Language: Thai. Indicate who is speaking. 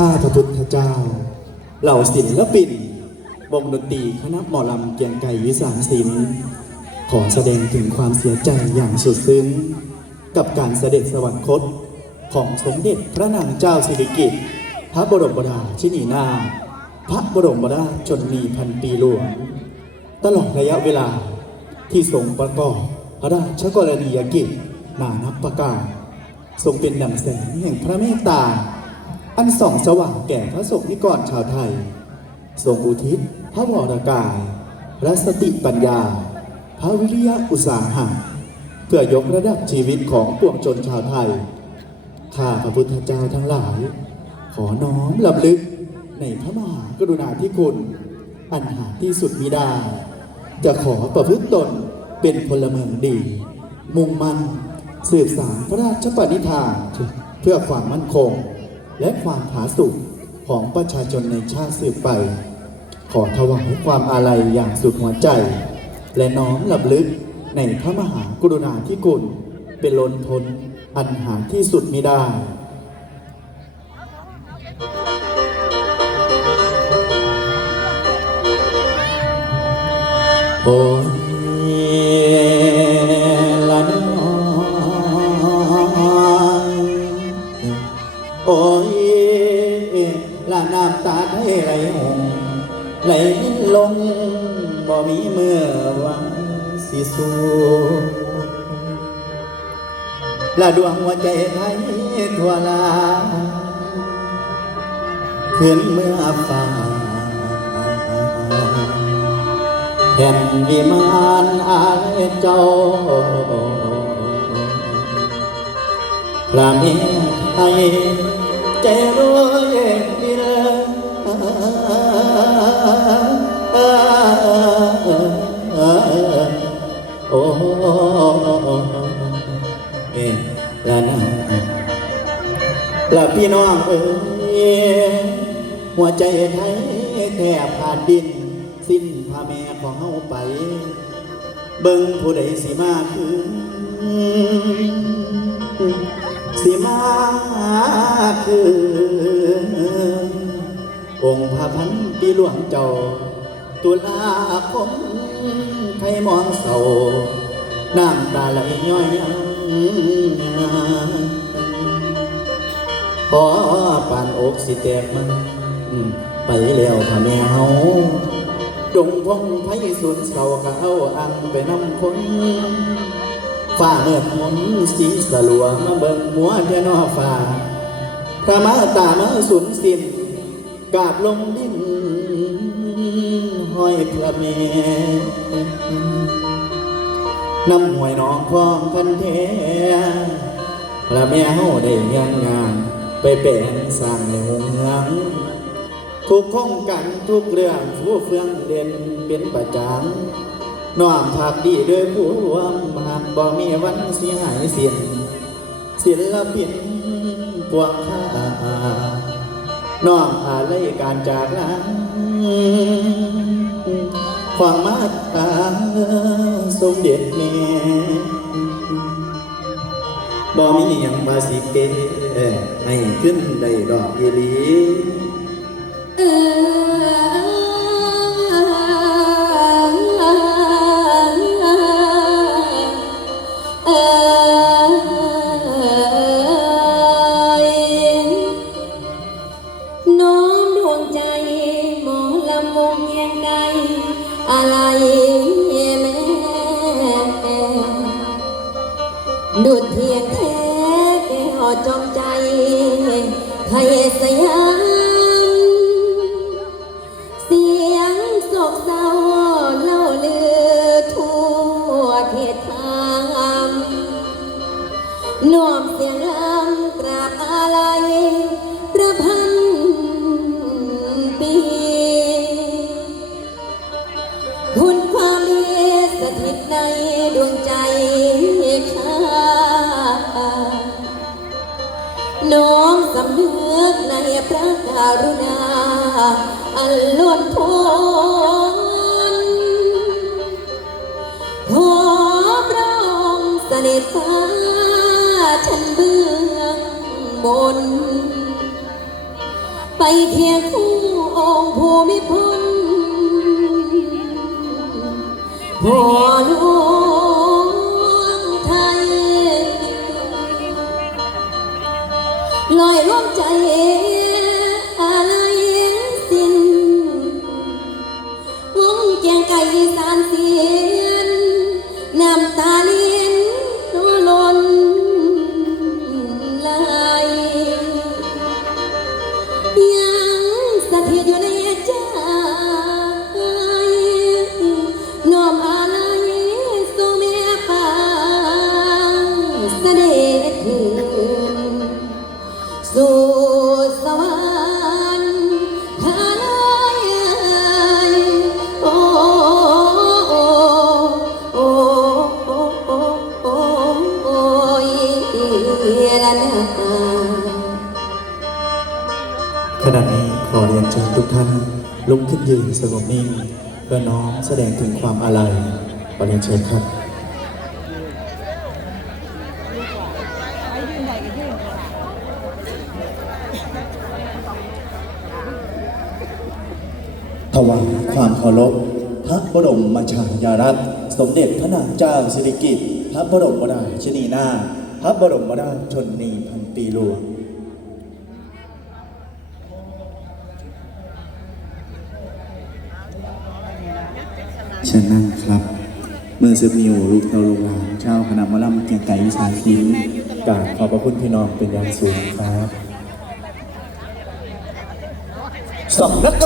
Speaker 1: ข้าพระพุทธเจ้า เหล่าศิลปินวงดนตรีคณะหมอลำเกียงไก่วิสานศิลป์ขอแสดงถึงความเสียใจอย่างสุดซึ้ง กับการเสด็จสวรรคตของสมเด็จพระนางเจ้าสิริกิติ์พระบรมราชินีนาพระบรมราชชนนีพันปีหลวง ตลอดระยะเวลาที่ทรงประกอบพระราชกรณียกิจนานับประการทรงเป็นดั่งแสงแห่งพระเมตตา อันส่องสว่างแก่พระสงฆ์นิกรชาวไทยทรงอุทิศพระวรกายพระสติปัญญา พระวิริยะอุตสาหะเพื่อยกระดับชีวิตของปวงชนชาวไทย ข้าพระพุทธเจ้าทั้งหลาย ขอน้อมลำลึกในพระมหากรุณาธิคุณ อันหาที่สุดมิได้ จะขอประพฤติตนเป็นพลเมืองดี มุ่งมั่นสืบสานพระราชปณิธานเพื่อความมั่นคง และความผาสุกของประชาชนในชาติสืบไป ขอถวายความอาลัยอย่างสุดหัวใจ และน้อมลำลึกในพระมหากรุณาธิคุณเป็นล้นพ้นอันหาที่สุดมิได้ ไหลลงบ่มีเมื่อวันสิสู้ละดวงหัวใจไทยทั่วลาขึ้นเมื่อฟ้าแผ่นวิมานอาเลเจ้าพระเมตไทยใจรวยดีเลย โอ้เอ๊ละนะละพี่น้องเอ้ยหัวใจไทยแทบขาดดิน สิ้นพาแม่ของเฮาไป เบิ่งผู้ใดสิมาคือสิมาคือองค์พระพัน ปีหลวงเจ้า ตุลาคมไทยมองเศร้าน้ำตาไหลย้อยยังขอปานอกสิแตกมัน ไปแล้วพ่อแม่เฮาดงพงไพสุนเสาก็เอาอังไปนำคนฝ้าเมื่อมนสีสลัวมาเบิ่งหัวเทนอฟ้าพระมาตามาสุนสินกาดลงดิน ห้อยพระเมน้ำห้วยหนองคลองคันเทพระแม่เฮาได้เงินงาน ไปแปลงสร้างในหงเมืองทุกข้องกันทุกเรื่องผู้เฟื่องเด่นเป็นประจำน้อมผักดีด้วยผู้รวมหากบ่มีวันเสียหายเสียนศิลปินพวกข้าน้อมอาลัยการจากลา ความมาตาสมเด็จแม่บ่มีหยังมาสิเกให้ขึ้นได้ดอกอีหลี
Speaker 2: เอน้อมดวงใจหมอลำวงเยียงใด อะไรแม่ดุดเทียงแท้แก้วจอมใจไทยสยามเสียงโศกเศร้าเล่าลือทั่วเขตทางน้อมเสียงลำกราบอะไรประพัน รุณา อันล้นพ้นขอพระองค์เสด็จฟ้าฉันเบื้องบน ไปเคียงคู่องค์ภูมิพลพ่อหลวงไทยลอยร่วมใจ เกียสารเสียนน้ำตาเลียนนัวล้นไหลยังสถิตอยู่ในใจน้อมอาลัยสู่แม่ป่าเสด็จสู่สวรร ละนา
Speaker 1: ขณะนี้ขอเรียนเชิญทุกท่านลุกขึ้นยืนสงบนิ่งเพื่อน้อมแสดงถึงความอาลัยขอเรียนเชิญครับถวายความเคารพพระบรมมาชายาลักษณ์สมเด็จพระนางเจ้าสิริกิติ์พระบรมราชินีนาถ พระบรมราชชนนีพันปีหลวงเชิญนั่งครับ เมื่อเสืบมิวลูกเตาโรงหลานเจ้าคณะมอลำเกียงไก่วิสานศิลป์กราบขอบพระคุณพี่น้องเป็นอย่างสูงครับสำนัก